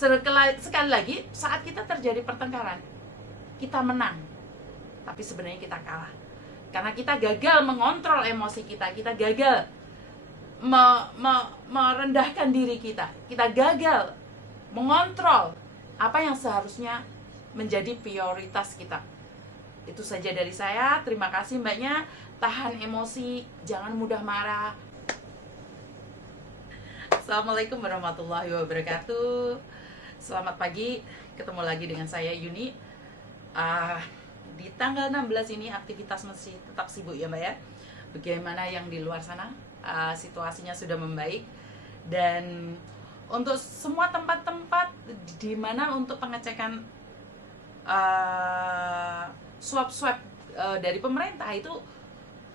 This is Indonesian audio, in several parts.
Sekali lagi, saat kita terjadi pertengkaran, kita menang, tapi sebenarnya kita kalah. Karena kita gagal mengontrol emosi kita, kita gagal merendahkan diri kita, kita gagal mengontrol apa yang seharusnya menjadi prioritas kita. Itu saja dari saya. Terima kasih mbaknya. Tahan emosi, jangan mudah marah. Assalamualaikum warahmatullahi wabarakatuh. Selamat pagi, ketemu lagi dengan saya Yuni. Di tanggal 16 ini aktivitas masih tetap sibuk ya mbak ya. Bagaimana yang di luar sana? Situasinya sudah membaik. Dan untuk semua tempat-tempat di mana untuk pengecekan swab dari pemerintah itu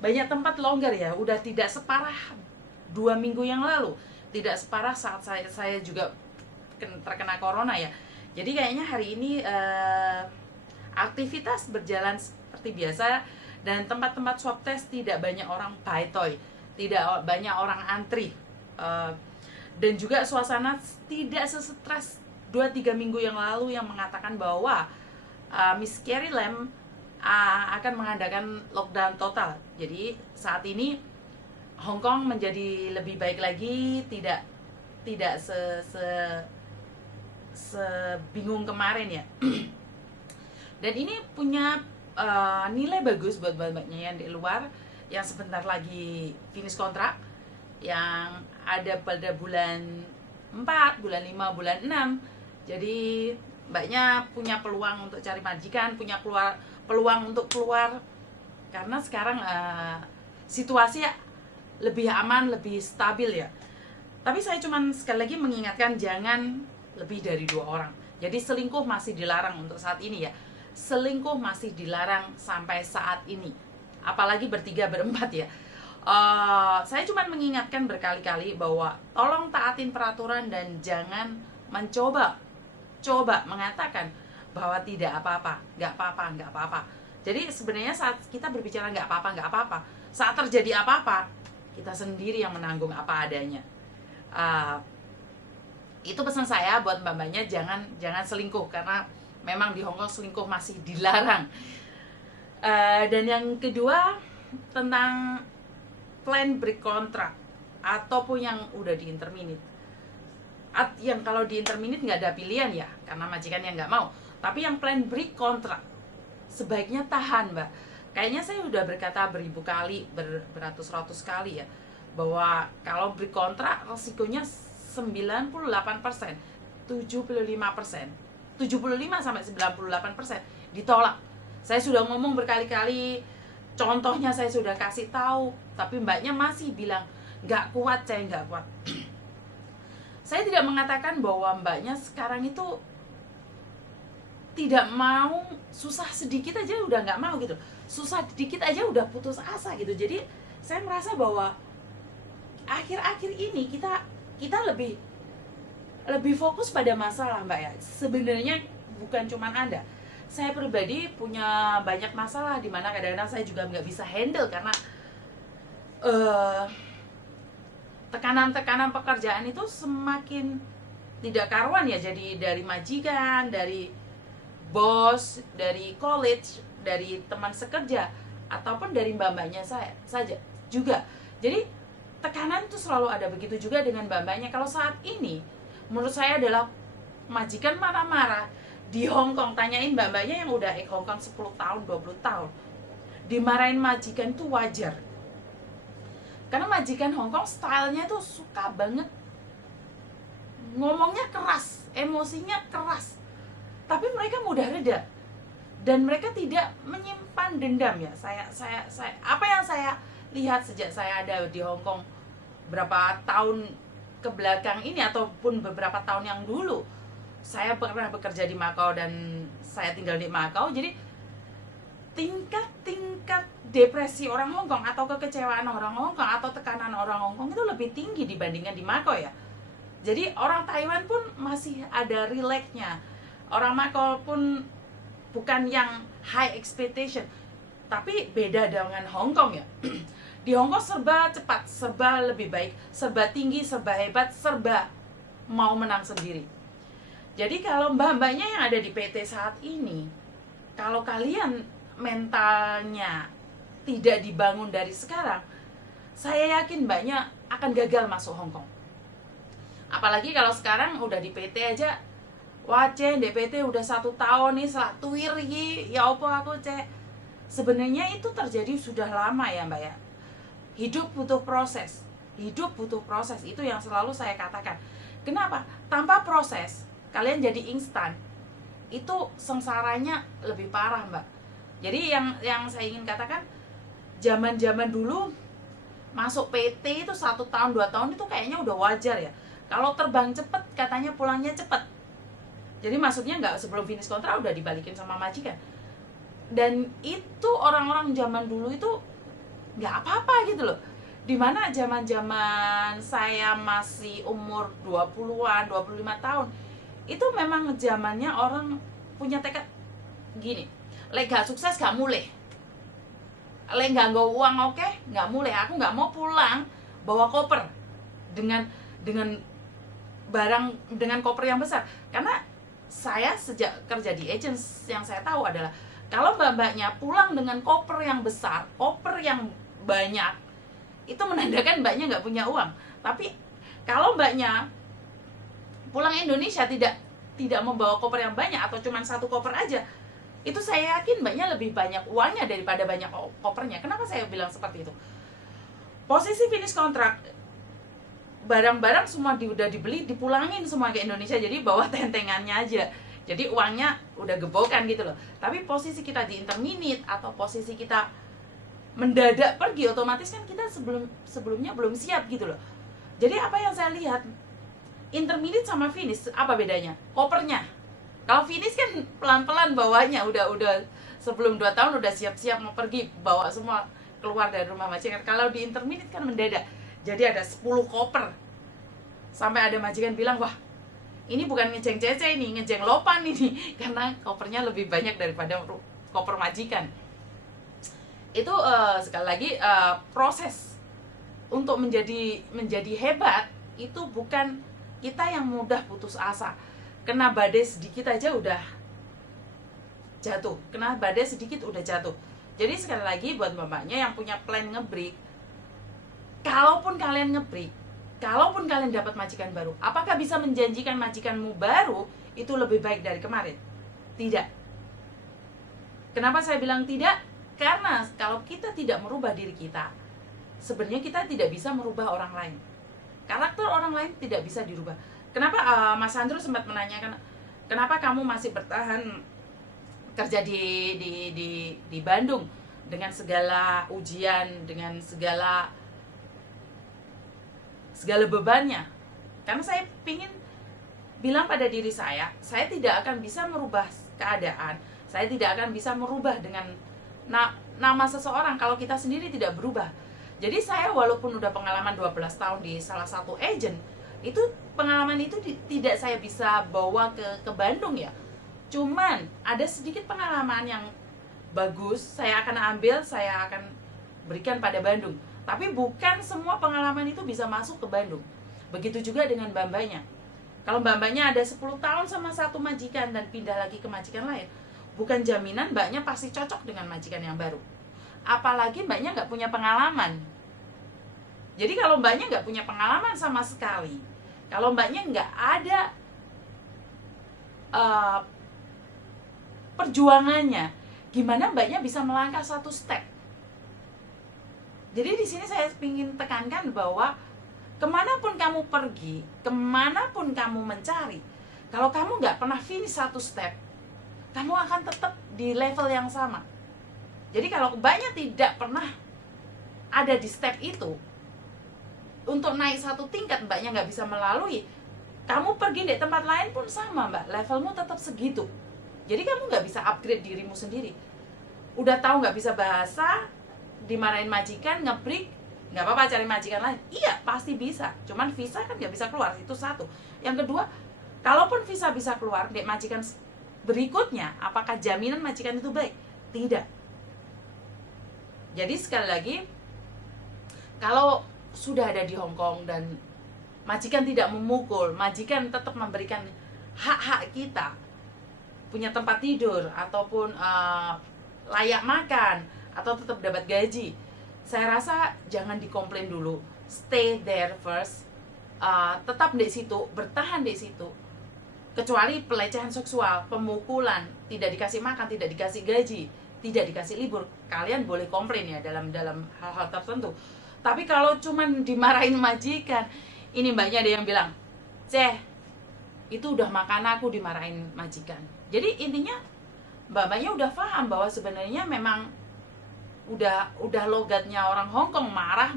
banyak tempat longgar ya. Udah tidak separah 2 minggu yang lalu, tidak separah saat saya juga terkena corona ya. Jadi kayaknya hari ini aktivitas berjalan seperti biasa, dan tempat-tempat swab test tidak banyak orang paitoy, tidak banyak orang antri, dan juga suasana tidak sesetres 2-3 minggu yang lalu yang mengatakan bahwa Miss Carrie Lam akan mengadakan lockdown total. Jadi saat ini Hong Kong menjadi lebih baik lagi, tidak sebingung kemarin ya. Dan ini punya nilai bagus buat mbak-mbaknya yang di luar, yang sebentar lagi finish kontrak, yang ada pada bulan 4, bulan 5, bulan 6. Jadi mbaknya punya peluang untuk cari majikan, punya peluang untuk keluar, karena sekarang situasi lebih aman, lebih stabil ya. Tapi saya cuman sekali lagi mengingatkan, jangan lebih dari 2 orang. Jadi selingkuh masih dilarang untuk saat ini ya. Selingkuh masih dilarang sampai saat ini. Apalagi bertiga, berempat ya. Saya cuman mengingatkan berkali-kali bahwa tolong taatin peraturan dan jangan mencoba mengatakan bahwa tidak apa-apa, nggak apa-apa. Jadi sebenarnya saat kita berbicara nggak apa-apa, saat terjadi apa-apa, kita sendiri yang menanggung apa adanya. Itu pesan saya buat mbak-mbaknya, jangan selingkuh, karena memang di Hong Kong selingkuh masih dilarang. Dan yang kedua, tentang plan break kontrak ataupun yang udah di interminate. Yang kalau di interminate nggak ada pilihan ya, karena majikan yang nggak mau. Tapi yang plan break kontrak sebaiknya tahan mbak. Kayaknya saya udah berkata beribu kali, beratus-ratus kali ya, bahwa kalau break kontrak resikonya 98%, 75%, 75-98% ditolak. Saya sudah ngomong berkali-kali, contohnya saya sudah kasih tahu, tapi mbaknya masih bilang nggak kuat, saya nggak kuat. Saya tidak mengatakan bahwa mbaknya sekarang itu tidak mau, susah sedikit aja udah nggak mau gitu, susah sedikit aja udah putus asa gitu. Jadi saya merasa bahwa akhir-akhir ini kita lebih fokus pada masalah mbak ya. Sebenarnya bukan cuma Anda, saya pribadi punya banyak masalah di mana kadang-kadang saya juga nggak bisa handle karena tekanan pekerjaan itu semakin tidak karuan ya. Jadi dari majikan, dari bos, dari college, dari teman sekerja, ataupun dari mbak-mbaknya saya saja juga. Jadi tekanan itu selalu ada. Begitu juga dengan mbak-mbaknya. Kalau saat ini menurut saya adalah majikan marah-marah di Hong Kong. Tanyain mbak-mbaknya yang udah Hong Kong 10 tahun, 20 tahun, dimarahin majikan itu wajar. Karena majikan Hong Kong stylenya tuh suka banget ngomongnya keras, emosinya keras, tapi mereka mudah reda dan mereka tidak menyimpan dendam ya. Saya apa yang saya lihat sejak saya ada di Hong Kong berapa tahun ke belakang ini, ataupun beberapa tahun yang dulu saya pernah bekerja di Macau dan saya tinggal di Macau. Jadi tingkat depresi orang Hong Kong atau kekecewaan orang Hong Kong atau tekanan orang Hong Kong itu lebih tinggi dibandingkan di Macau ya. Jadi orang Taiwan pun masih ada relaxnya, orang Macau pun bukan yang high expectation, tapi beda dengan Hong Kong ya. Di Hong Kong serba cepat, serba lebih baik, serba tinggi, serba hebat, serba mau menang sendiri. Jadi kalau mbak-mbaknya yang ada di PT saat ini, kalau kalian mentalnya tidak dibangun dari sekarang, saya yakin mbaknya akan gagal masuk Hong Kong. Apalagi kalau sekarang udah di PT aja, wah cek di PT udah 1 tahun nih setelah tuir ya opo aku cek. Sebenarnya itu terjadi sudah lama ya mbak ya. Hidup butuh proses, hidup butuh proses, itu yang selalu saya katakan. Kenapa? Tanpa proses kalian jadi instan, itu sengsaranya lebih parah mbak. Jadi yang saya ingin katakan, zaman dulu masuk PT itu 1 tahun 2 tahun itu kayaknya udah wajar ya. Kalau terbang cepet katanya pulangnya cepet. Jadi maksudnya nggak sebelum finish kontrak udah dibalikin sama majikan. Dan itu orang-orang zaman dulu itu nggak apa-apa gitu loh. Dimana zaman saya masih umur 20-an, 25 tahun, itu memang zamannya orang punya tekad gini, lek gak sukses gak mulai, lek gak nggak uang oke, gak mulai. Aku gak mau pulang bawa koper dengan barang, dengan koper yang besar. Karena saya sejak kerja di agents, yang saya tahu adalah kalau mbak-mbaknya pulang dengan koper yang besar, koper yang banyak, itu menandakan mbaknya nggak punya uang. Tapi kalau mbaknya pulang Indonesia tidak membawa koper yang banyak atau cuma 1 koper aja, itu saya yakin mbaknya lebih banyak uangnya daripada banyak kopernya. Kenapa saya bilang seperti itu? Posisi finish kontrak, barang-barang semua udah dibeli, dipulangin semua ke Indonesia, jadi bawa tentengannya aja, jadi uangnya udah gebokan gitu loh. Tapi posisi kita di interminute atau posisi kita mendadak pergi, otomatis kan kita sebelumnya belum siap gitu loh. Jadi apa yang saya lihat, interminute sama finish apa bedanya? Kopernya. Kalau finish kan pelan-pelan bawanya, udah sebelum 2 tahun udah siap-siap mau pergi, bawa semua keluar dari rumah majikan. Kalau di interminute kan mendadak, jadi ada 10 koper. Sampai ada majikan bilang, wah ini bukan ngejeng cece ini, ngejeng lopan ini, karena kopernya lebih banyak daripada koper majikan. Itu sekali lagi, proses untuk menjadi hebat itu bukan kita yang mudah putus asa. Kena badai sedikit aja udah jatuh, kena badai sedikit udah jatuh. Jadi sekali lagi buat mbak-mbaknya yang punya plan ngebreak, kalaupun kalian ngebreak, kalaupun kalian dapat majikan baru, apakah bisa menjanjikan majikanmu baru itu lebih baik dari kemarin? Tidak. Kenapa saya bilang tidak? Karena kalau kita tidak merubah diri kita, sebenarnya kita tidak bisa merubah orang lain. Karakter orang lain tidak bisa dirubah. Kenapa Mas Andrew sempat menanyakan, kenapa kamu masih bertahan kerja di Bandung dengan segala ujian, dengan segala bebannya? Karena saya ingin bilang pada diri saya tidak akan bisa merubah keadaan, saya tidak akan bisa merubah dengan nama seseorang kalau kita sendiri tidak berubah. Jadi saya walaupun udah pengalaman 12 tahun di salah satu agent, itu pengalaman itu tidak saya bisa bawa ke Bandung ya. Cuman ada sedikit pengalaman yang bagus saya akan ambil, saya akan berikan pada Bandung. Tapi bukan semua pengalaman itu bisa masuk ke Bandung. Begitu juga dengan mbak-mbaknya. Kalau mbak-mbaknya ada 10 tahun sama satu majikan dan pindah lagi ke majikan lain, bukan jaminan mbaknya pasti cocok dengan majikan yang baru. Apalagi mbaknya nggak punya pengalaman. Jadi kalau mbaknya nggak punya pengalaman sama sekali, kalau mbaknya nggak ada perjuangannya, gimana mbaknya bisa melangkah 1 step? Jadi di sini saya ingin tekankan bahwa kemanapun kamu pergi, kemanapun kamu mencari, kalau kamu nggak pernah finish 1 step, kamu akan tetap di level yang sama. Jadi kalau mbaknya tidak pernah ada di step itu, untuk naik 1 tingkat mbaknya nggak bisa melalui, kamu pergi di tempat lain pun sama mbak, levelmu tetap segitu. Jadi kamu nggak bisa upgrade dirimu sendiri. Udah tahu nggak bisa bahasa, dimarahin majikan, ngebreak, nggak apa-apa cari majikan lain. Iya pasti bisa, cuman visa kan nggak bisa keluar, itu satu. Yang kedua, kalaupun visa bisa keluar di majikan berikutnya, apakah jaminan majikan itu baik? Tidak. Jadi sekali lagi, kalau sudah ada di Hong Kong dan majikan tidak memukul, majikan tetap memberikan hak-hak kita, punya tempat tidur ataupun layak makan atau tetap dapat gaji, saya rasa jangan dikomplain dulu, stay there first. Tetap di situ, bertahan di situ. Kecuali pelecehan seksual, pemukulan, tidak dikasih makan, tidak dikasih gaji, tidak dikasih libur, kalian boleh komplain ya dalam hal-hal tertentu. Tapi kalau cuman dimarahin majikan, ini mbaknya ada yang bilang, "Ceh, itu udah makan aku dimarahin majikan." Jadi intinya mbak-mbaknya udah paham bahwa sebenarnya memang udah logatnya orang Hongkong, marah.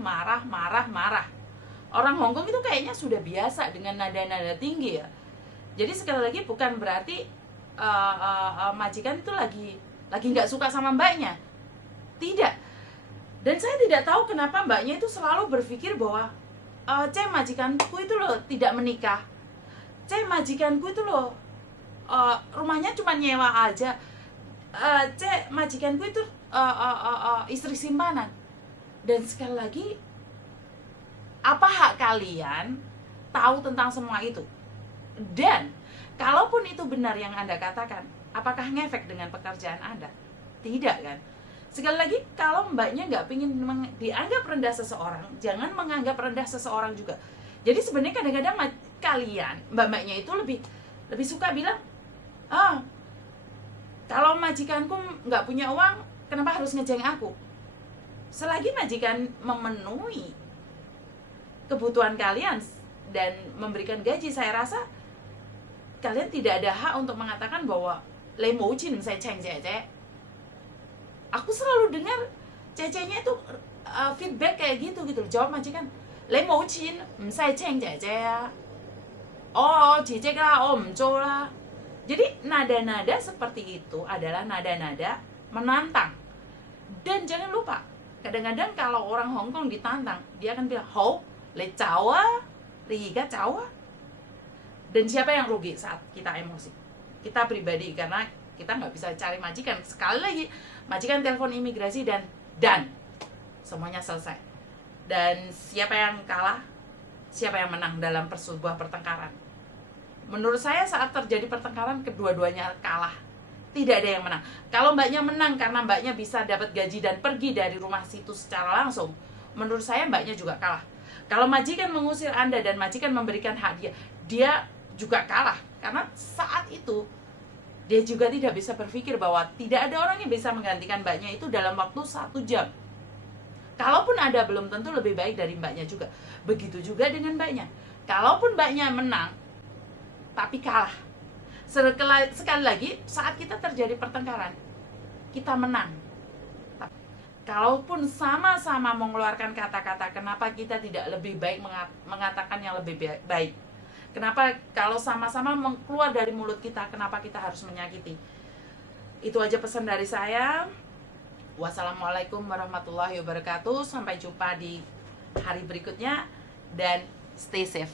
Orang Hongkong itu kayaknya sudah biasa dengan nada-nada tinggi ya. Jadi sekali lagi bukan berarti majikan itu lagi nggak suka sama mbaknya, tidak. Dan saya tidak tahu kenapa mbaknya itu selalu berpikir bahwa Ceh, majikanku itu loh tidak menikah, Ceh, majikanku itu loh rumahnya cuma nyewa aja, Ceh, majikanku itu istri simpanan. Dan sekali lagi, apa hak kalian tahu tentang semua itu? Dan kalaupun itu benar yang Anda katakan, apakah ngefek dengan pekerjaan Anda? Tidak kan? Sekali lagi, kalau mbaknya nggak pingin dianggap rendah seseorang, jangan menganggap rendah seseorang juga. Jadi sebenarnya kadang-kadang kalian, mbak-mbaknya itu lebih suka bilang, kalau majikanku nggak punya uang, kenapa harus ngejeng aku? Selagi majikan memenuhi kebutuhan kalian dan memberikan gaji, saya rasa kalian tidak ada hak untuk mengatakan bahwa "Lei mou qin saya ceng cece". Aku selalu dengar cecenya itu feedback kayak gitu jawab majikan, "Lei mou qin saya ceng cece ya". Oh, cece lah, oh mco lah. Jadi nada-nada seperti itu adalah nada-nada menantang. Dan jangan lupa, kadang-kadang kalau orang Hongkong ditantang, dia akan bilang, "Ho, le cawa, liga cawa". Dan siapa yang rugi saat kita emosi? Kita pribadi, karena kita nggak bisa cari majikan. Sekali lagi, majikan telepon imigrasi dan semuanya selesai. Dan siapa yang kalah? Siapa yang menang dalam sebuah pertengkaran? Menurut saya saat terjadi pertengkaran, kedua-duanya kalah. Tidak ada yang menang. Kalau mbaknya menang karena mbaknya bisa dapat gaji dan pergi dari rumah situ secara langsung, menurut saya mbaknya juga kalah. Kalau majikan mengusir Anda dan majikan memberikan hadiah, dia juga kalah. Karena saat itu dia juga tidak bisa berpikir bahwa tidak ada orang yang bisa menggantikan mbaknya itu dalam waktu 1 jam. Kalaupun ada, belum tentu lebih baik dari mbaknya juga. Begitu juga dengan mbaknya. Kalaupun mbaknya menang, tapi kalah. Sekali lagi, saat kita terjadi pertengkaran, kita menang. Kalaupun sama-sama mengeluarkan kata-kata, kenapa kita tidak lebih baik mengatakan yang lebih baik? Kenapa kalau sama-sama keluar dari mulut kita, kenapa kita harus menyakiti? Itu aja pesan dari saya. Wassalamualaikum warahmatullahi wabarakatuh. Sampai jumpa di hari berikutnya dan stay safe.